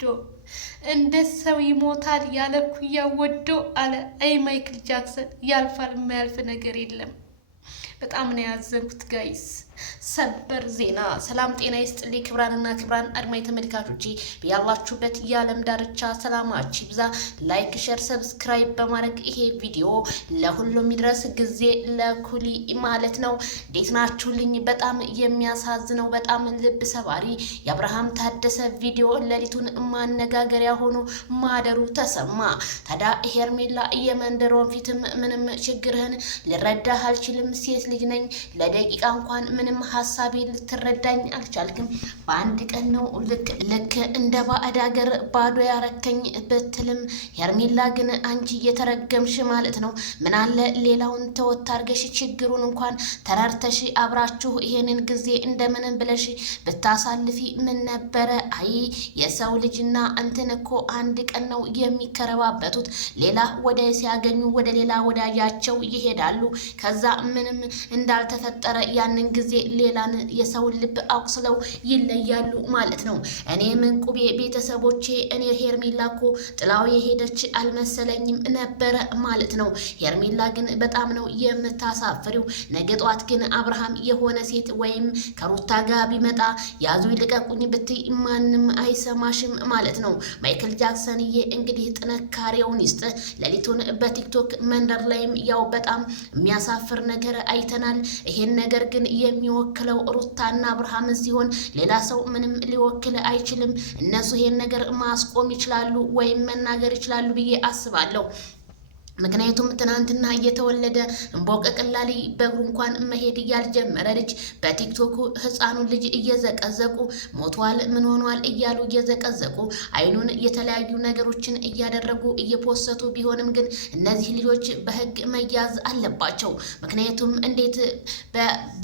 ወዶ እንደ ሰው ይሞታል ያለ ኩያ ወዶ አለ። አይ ማይክል ጃክሰን ያልፋል፣ የማያልፍ ነገር የለም። በጣም ነው ያዘንኩት ጋይስ። ሰበር ዜና። ሰላም ጤና ይስጥልኝ ክብራንና ክብራን አድማጭ ተመልካቾቼ በያላችሁበት የዓለም ዳርቻ ሰላማችሁ ይብዛ። ላይክ፣ ሼር፣ ሰብስክራይብ በማድረግ ይሄ ቪዲዮ ለሁሉም ይድረስ። ጊዜ ለኩሊ ማለት ነው። እንዴት ናችሁልኝ? በጣም የሚያሳዝነው በጣም ልብ ሰባሪ የአብርሃም ታደሰ ቪዲዮ ሌሊቱን ማነጋገሪያ ሆኖ ማደሩ ተሰማ። ታዲያ ሄርሜላ የመንደሮን ፊትም ምንም ችግርህን ልረዳህ አልችልም፣ ሴት ልጅ ነኝ፣ ለደቂቃ እንኳን ምንም ሀሳቤ ልትረዳኝ አልቻልክም። በአንድ ቀን ነው ልክ እንደ ባዕድ ሀገር ባዶ ያረከኝ ብትልም ሄርሜላ ግን አንቺ እየተረገምሽ ማለት ነው። ምናለ ሌላውን ተወት አርገሽ ችግሩን እንኳን ተረርተሽ አብራችሁ ይሄንን ጊዜ እንደምንም ብለሽ ብታሳልፊ ምን ነበረ? አይ የሰው ልጅና እንትን እኮ አንድ ቀን ነው የሚከረባበቱት። ሌላ ወደ ሲያገኙ ወደ ሌላ ወዳጃቸው ይሄዳሉ። ከዛ ምንም እንዳልተፈጠረ ያንን ጊዜ ሌላን የሰውን ልብ አቁስለው ይለያሉ ማለት ነው። እኔ ምንቁቤ ቤተሰቦቼ እኔ ሄርሜላ እኮ ጥላው የሄደች አልመሰለኝም ነበረ ማለት ነው። ሄርሜላ ግን በጣም ነው የምታሳፍሪው። ነገ ጧት ግን አብርሃም የሆነ ሴት ወይም ከሩታ ጋር ቢመጣ ያዙ ይልቀቁኝ ብትይ ማንም አይሰማሽም ማለት ነው። ማይክል ጃክሰንዬ እንግዲህ ጥንካሬውን ይስጥ። ሌሊቱን በቲክቶክ መንደር ላይም ያው በጣም የሚያሳፍር ነገር አይተናል። ይሄን ነገር ግን የሚወክለው ሩታና አብርሃም ሲሆን ሌላ ሰው ምንም ሊወክል አይችልም። እነሱ ይሄን ነገር ማስቆም ይችላሉ ወይም መናገር ይችላሉ ብዬ አስባለሁ። ምክንያቱም ትናንትና እየተወለደ እንቦቀቅላሊ በእግሩ እንኳን መሄድ ያልጀመረ ልጅ በቲክቶክ ህፃኑን ልጅ እየዘቀዘቁ ሞቷል ምን ሆኗል እያሉ እየዘቀዘቁ አይኑን የተለያዩ ነገሮችን እያደረጉ እየፖሰቱ ቢሆንም ግን እነዚህ ልጆች በህግ መያዝ አለባቸው። ምክንያቱም እንዴት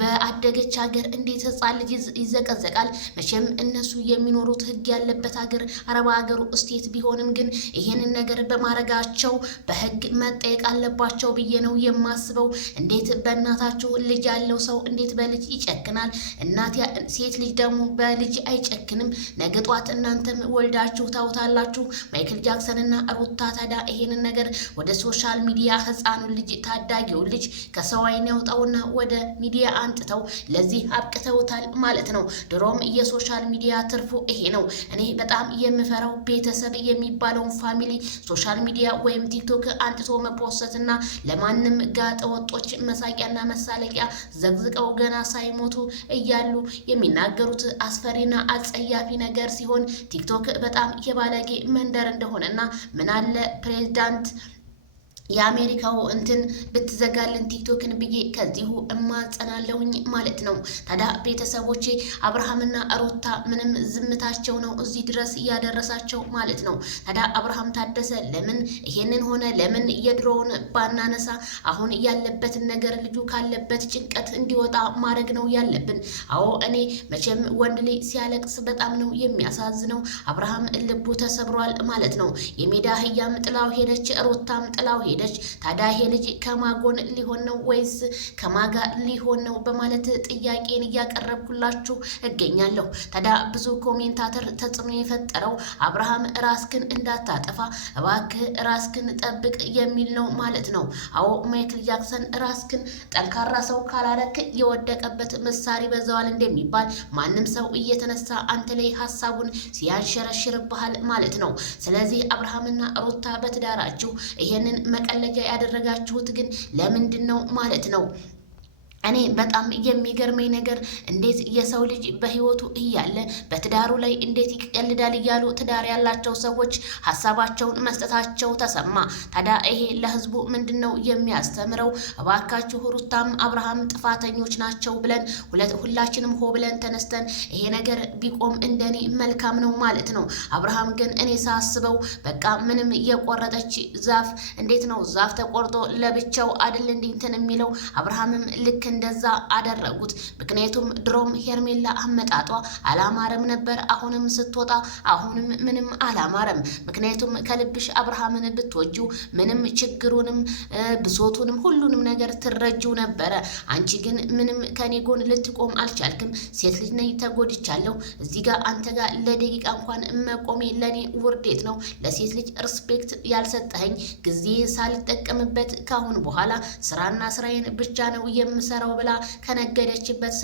በአደገች ሀገር እንዴት ህፃን ልጅ ይዘቀዘቃል? መቼም እነሱ የሚኖሩት ህግ ያለበት ሀገር አረባ ሀገሩ እስቴት ቢሆንም ግን ይሄንን ነገር በማድረጋቸው በህግ መጠየቅ አለባቸው ብዬ ነው የማስበው። እንዴት በእናታችሁ ልጅ ያለው ሰው እንዴት በልጅ ይጨክናል? እናት ሴት ልጅ ደግሞ በልጅ አይጨክንም። ነገ ጧት እናንተም ወልዳችሁ ታውታላችሁ። ማይክል ጃክሰን እና ሩታ ታዲያ ይሄንን ነገር ወደ ሶሻል ሚዲያ ህፃኑን ልጅ ታዳጊውን ልጅ ከሰው አይን ያውጣውና ወደ ሚዲያ አንጥተው ለዚህ አብቅተውታል ማለት ነው። ድሮም የሶሻል ሚዲያ ትርፉ ይሄ ነው። እኔ በጣም የምፈራው ቤተሰብ የሚባለውን ፋሚሊ ሶሻል ሚዲያ ወይም ቲክቶክ አንጥቶ መፖሰትና ለማንም ጋጠ ወጦች መሳቂያና መሳለቂያ ዘግዝቀው ገና ሳይሞቱ እያሉ የሚናገሩት አስፈሪና አጸያፊ ነገር ሲሆን ቲክቶክ በጣም የባለጌ መንደር እንደሆነና ምናለ ፕሬዝዳንት የአሜሪካው እንትን ብትዘጋልን ቲክቶክን ብዬ ከዚሁ እማጸናለሁኝ ማለት ነው። ታዲያ ቤተሰቦቼ አብርሃምና ሩታ ምንም ዝምታቸው ነው እዚህ ድረስ እያደረሳቸው ማለት ነው። ታዲያ አብርሃም ታደሰ ለምን ይሄንን ሆነ? ለምን የድሮውን ባናነሳ? አሁን ያለበትን ነገር ልጁ ካለበት ጭንቀት እንዲወጣ ማድረግ ነው ያለብን። አዎ እኔ መቼም ወንድ ልጅ ሲያለቅስ በጣም ነው የሚያሳዝነው። አብርሃም ልቡ ተሰብሯል ማለት ነው። የሜዳ አህያም ጥላው ሄደች፣ ሩታም ጥላው ሄደች። ታዲያ ይሄ ልጅ ከማጎን ሊሆን ነው ወይስ ከማጋ ሊሆን ነው በማለት ጥያቄን እያቀረብኩላችሁ እገኛለሁ። ታዲያ ብዙ ኮሜንታተር ተጽዕኖ የፈጠረው አብርሃም ራስክን እንዳታጠፋ እባክህ ራስክን ጠብቅ የሚል ነው ማለት ነው። አዎ ማይክል ጃክሰን ራስክን ጠንካራ ሰው ካላረክ የወደቀበት ምሳር ይበዛዋል እንደሚባል ማንም ሰው እየተነሳ አንተ ላይ ሀሳቡን ሲያንሸረሽርብሃል ማለት ነው። ስለዚህ አብርሃምና ሩታ በትዳራችሁ ይሄንን መቀለጃ ያደረጋችሁት ግን ለምንድን ነው ማለት ነው? እኔ በጣም የሚገርመኝ ነገር እንዴት የሰው ልጅ በህይወቱ እያለ በትዳሩ ላይ እንዴት ይቀልዳል እያሉ ትዳር ያላቸው ሰዎች ሀሳባቸውን መስጠታቸው ተሰማ። ታዲያ ይሄ ለህዝቡ ምንድን ነው የሚያስተምረው? እባካችሁ ሩታም አብርሃም ጥፋተኞች ናቸው ብለን ሁላችንም ሆ ብለን ተነስተን ይሄ ነገር ቢቆም እንደኔ መልካም ነው ማለት ነው። አብርሃም ግን እኔ ሳስበው በቃ ምንም የቆረጠች ዛፍ እንዴት ነው ዛፍ ተቆርጦ ለብቻው አይደል እንትን የሚለው? አብርሃምም ልክ እንደዛ አደረጉት። ምክንያቱም ድሮም ሄርሜላ አመጣጧ አላማረም ነበር። አሁንም ስትወጣ አሁንም ምንም አላማረም። ምክንያቱም ከልብሽ አብርሃምን ብትወጂው ምንም ችግሩንም ብሶቱንም ሁሉንም ነገር ትረጂው ነበረ። አንቺ ግን ምንም ከኔ ጎን ልትቆም አልቻልክም። ሴት ልጅ ነኝ፣ ተጎድቻለሁ። እዚህ ጋር አንተ ጋር ለደቂቃ እንኳን መቆሜ ለኔ ውርዴት ነው። ለሴት ልጅ ሪስፔክት ያልሰጠኸኝ ጊዜ ሳልጠቀምበት ካሁን በኋላ ስራና ስራዬን ብቻ ነው የምሰራው ብላ ከነገደችበት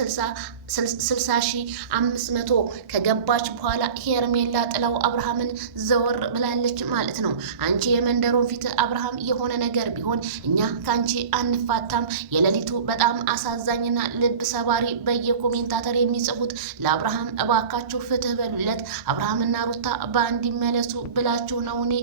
60,500 ከገባች በኋላ ሄርሜላ ጥላው አብርሃምን ዘወር ብላለች ማለት ነው። አንቺ የመንደሮን ፊት አብርሃም የሆነ ነገር ቢሆን እኛ ካንቺ አንፋታም። የሌሊቱ በጣም አሳዛኝና ልብ ሰባሪ በየኮሜንታተር የሚጽፉት ለአብርሃም እባካችሁ ፍትህ በሉለት፣ አብርሃምና ሩታ በአንድ ይመለሱ ብላችሁ ነው እኔ